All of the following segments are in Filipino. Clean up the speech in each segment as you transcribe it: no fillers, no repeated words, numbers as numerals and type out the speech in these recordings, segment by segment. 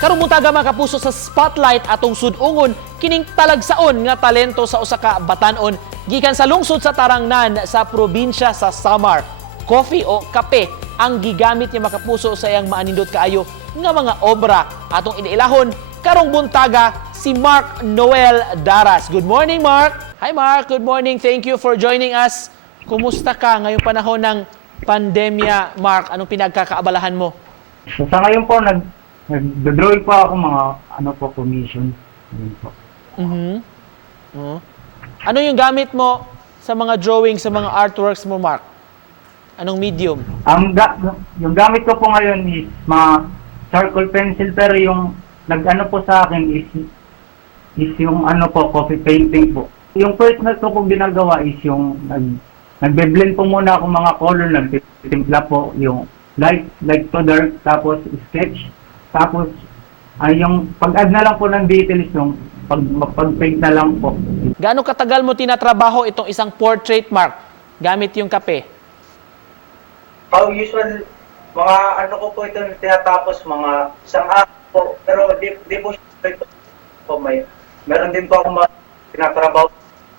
Karong buntaga mga kapuso sa spotlight atong sud-ungon kining talagsaon nga talento sa usa ka batan-on gikan sa lungsod sa Tarangnan sa probinsya sa Samar. Coffee o kape ang gigamit niya mga kapuso sa iyang maanindot kaayo nga mga obra. Atong iniilahon karong buntaga si Mark Noel Daras. Good morning, Mark. Hi Mark, good morning. Thank you for joining us. Kumusta ka ngayong panahon ng pandemya, Mark? Anong pinagkakaabalahan mo? So, sa ngayon po, nag-drawing po ako mga commission. Yun po. Ano yung gamit mo sa mga drawing, sa mga artworks mo, Mark? Anong medium? Yung gamit ko po ngayon is mga charcoal pencil, pero yung nag-ano po sa akin is yung coffee painting po. Yung first na ko pong ginagawa is yung nagbe-blend po muna ako mga color, nagtitimpla po yung light to dark, tapos sketch, tapos yung pag-add na lang po ng details, yung pag-paint na lang po. Gaano katagal mo tinatrabaho itong isang portrait, Mark, gamit yung kape? Usual, mga ko po ito tinatapos, mga isang araw po, pero di po siya po meron din po ako tinatrabaho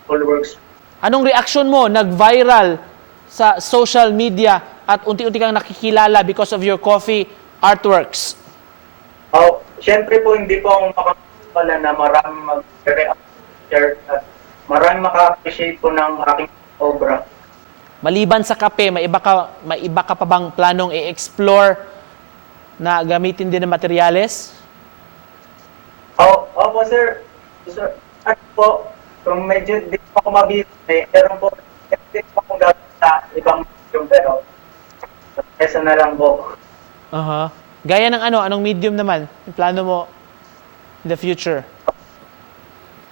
full works. Anong reaksyon mo? Nag-viral sa social media at unti-unti kang nakikilala because of your coffee artworks. Siyempre po, hindi po ako makakapala na maraming mag-react at maraming maka-appreciate po ng aking obra. Maliban sa kape, may iba ka pa bang planong i-explore na gamitin din ng materyales? Opo, sir. Ano po, kung medyo di po ako mabili, meron po, hindi po akong gagawin sa ibang medium, pero kesa na lang po. Gaya ng anong medium naman? Yung plano mo in the future?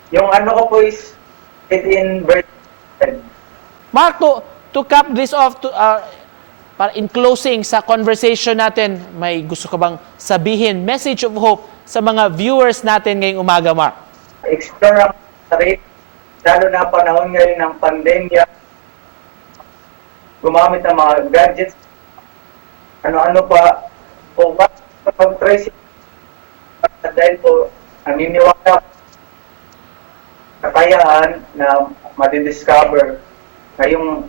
Yung ko po is in version. Mark, to cap this off, para in closing sa conversation natin, may gusto ka bang sabihin, message of hope sa mga viewers natin ngayong umaga, Mark? Explore ang sarili, lalo na panahon ngayon ng pandemya, gumamit ng mga gadgets, ano-ano pa, o pag-try dahil po, naniniwala kakayahan na madidiscover ngayong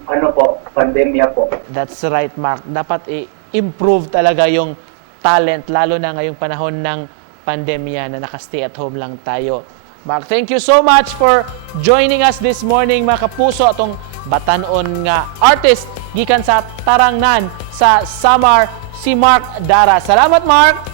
pandemya po. That's right, Mark. Dapat i-improve talaga yung talent, lalo na ngayong panahon ng pandemya na naka-stay at home lang tayo. Mark, thank you so much for joining us this morning, mga kapuso, atong batan-on nga artist gikan sa Tarangnan sa Samar, si Mark Daras. Salamat, Mark!